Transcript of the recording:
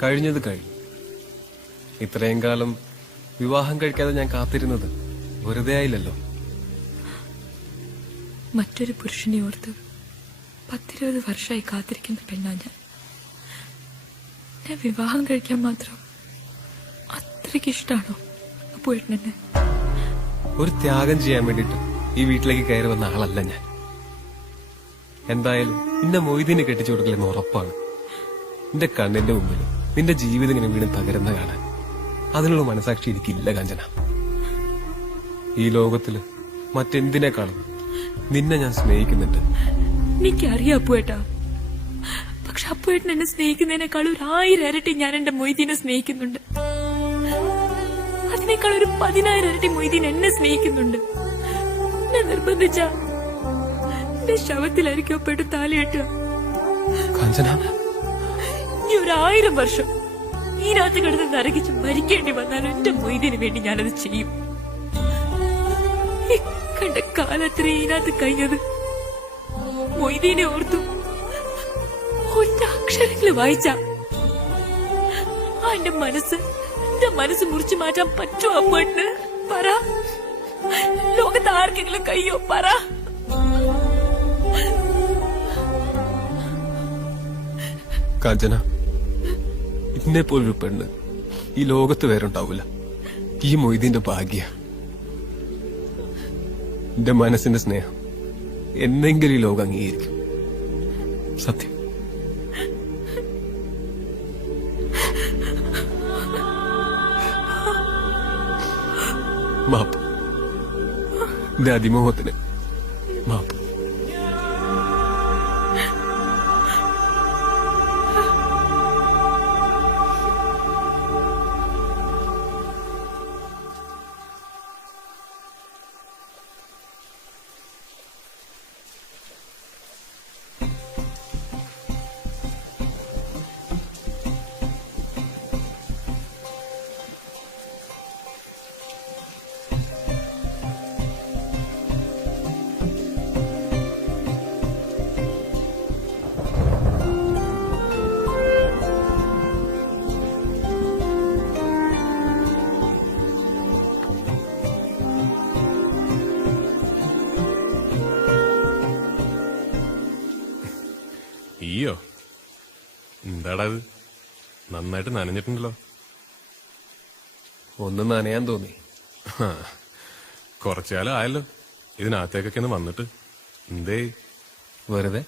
കഴിഞ്ഞത് കഴിഞ്ഞു. ഇത്രയും കാലം വിവാഹം കഴിക്കാതെ ഞാൻ കാത്തിരുന്നത് വെറുതെ ആയില്ലല്ലോ. മറ്റൊരു പുരുഷനെ ഓർത്ത് 10-20 വർഷമായി കാത്തിരിക്കുന്ന പെണ്ണാ ഞാൻ. വിവാഹം കഴിക്കാൻ മാത്രം അത്രയ്ക്ക് ഇഷ്ടാണോ അപ്പുവേട്ടനെന്നെ? ഒരു ത്യാഗം ചെയ്യാൻ വേണ്ടിട്ട് ഈ വീട്ടിലേക്ക് കയറി വന്ന ആളല്ല ഞാൻ. എന്തായാലും നിന്നെ മൊയ്തീന് കെട്ടിച്ചു കൊടുക്കില്ലെന്ന് ഉറപ്പാണ്. നിന്റെ കണ്ണിന്റെ മുമ്പിൽ നിന്റെ ജീവിതം ഇങ്ങനെ വീണ്ടും തകരുന്ന കാണാൻ അതിനുള്ള മനസാക്ഷി എനിക്കില്ല കാഞ്ചന. ഈ ലോകത്തില് മറ്റെന്തിനേക്കാളും നിന്നെ ഞാൻ സ്നേഹിക്കുന്നുണ്ട്. എനിക്കറിയാം അപ്പുവേട്ടാ. പക്ഷെ അപ്പുവേട്ടൻ എന്നെ സ്നേഹിക്കുന്നതിനേക്കാൾ 1000 ഇരട്ടി ഞാൻ എന്റെ മൊയ്തീനെ സ്നേഹിക്കുന്നുണ്ട്. അതിനേക്കാൾ 10,000 ഇരട്ടി മൊയ്തീൻ എന്നെ സ്നേഹിക്കുന്നുണ്ട്. എന്നെ നിർബന്ധിച്ച എന്റെ ശവത്തിലായിരിക്കും അപ്പുവേട്ട് താലികെട്ടുക. കാഞ്ചന, ഇനി 1000 വർഷം ഈ രാത്രി കിടന്ന് നരകിച്ച് മരിക്കേണ്ടി വന്നാലും എന്റെ മൊയ്തീന് വേണ്ടി ഞാനത് ചെയ്യും. കണ്ട കാലത്ര ഇതിനകത്ത് കഴിഞ്ഞത് മൊയ്തീനെ ഓർത്തു ഒറ്റ അക്ഷരങ്ങള് വായിച്ച എന്റെ മനസ്സ് മുറിച്ചു മാറ്റാൻ പറ്റുമോ അപ്പേട്ടന്? പറ. ലോകത്ത് ആർക്കെങ്കിലും കയ്യോ? പറ. കാഞ്ചന, ഇന്നെ പോലൊരു പെണ്ണ് ഈ ലോകത്ത് വേറുണ്ടാവില്ല. ഈ മൊയ്തീന്റെ ഭാഗ്യ. എന്റെ മനസ്സിന്റെ സ്നേഹം എന്നെങ്കിലും ഈ ലോകം അംഗീകരിക്കും. സത്യം. മാപ്പ്. എന്റെ അതിമോഹത്തിന് മാപ്പ്. ഈയോ എന്താടാ ഇത്? നന്നായിട്ട് നനഞ്ഞിട്ടുണ്ടല്ലോ. ഒന്ന് നനയാൻ തോന്നി. കുറച്ചുകാലം ആയല്ലോ ഇതിനകത്തേക്കൊക്കെ ഒന്ന് വന്നിട്ട്. എന്തേ? വെറുതെ